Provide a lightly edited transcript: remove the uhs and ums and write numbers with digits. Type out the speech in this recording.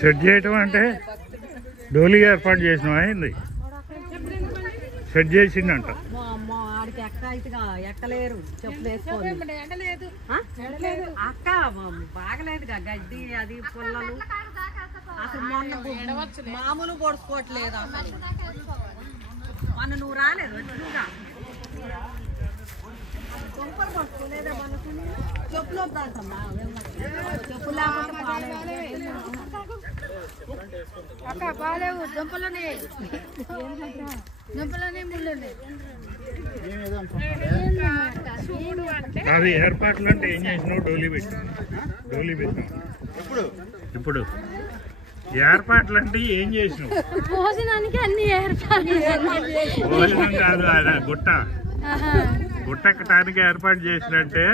set చేయటం అంటే డోలీ ఏర్పాటు చేసినావా అయింది సెట్ చేసిండంట ఆడికి ఎక్కలేరు చెప్పులు వేసుకోవాలి అక్క బాగలేదుగా గడ్డి అది పుల్లలు అసలు మొన్న మామూలు పొడుచుకోవట్లేదు అసలు మొన్న నువ్వు రాలేదు వచ్చిగా దుంపలు పట్టుకోలేదా మనకు చెప్పులు వద్దాంటమ్మా చెప్పులు లేకపోతే బాగాలేవు దుంపలోనే అది ఏర్పాట్లు అంటే ఏం చేసినావు డోలీ పెట్టాను ఇప్పుడు ఏర్పాట్లు అంటే ఏం చేసినావు భోజనానికి అన్ని ఏర్పాట్లు భోజనం కాదు అదా గుట్ట ఎక్కటానికి ఏర్పాటు చేసినట్టే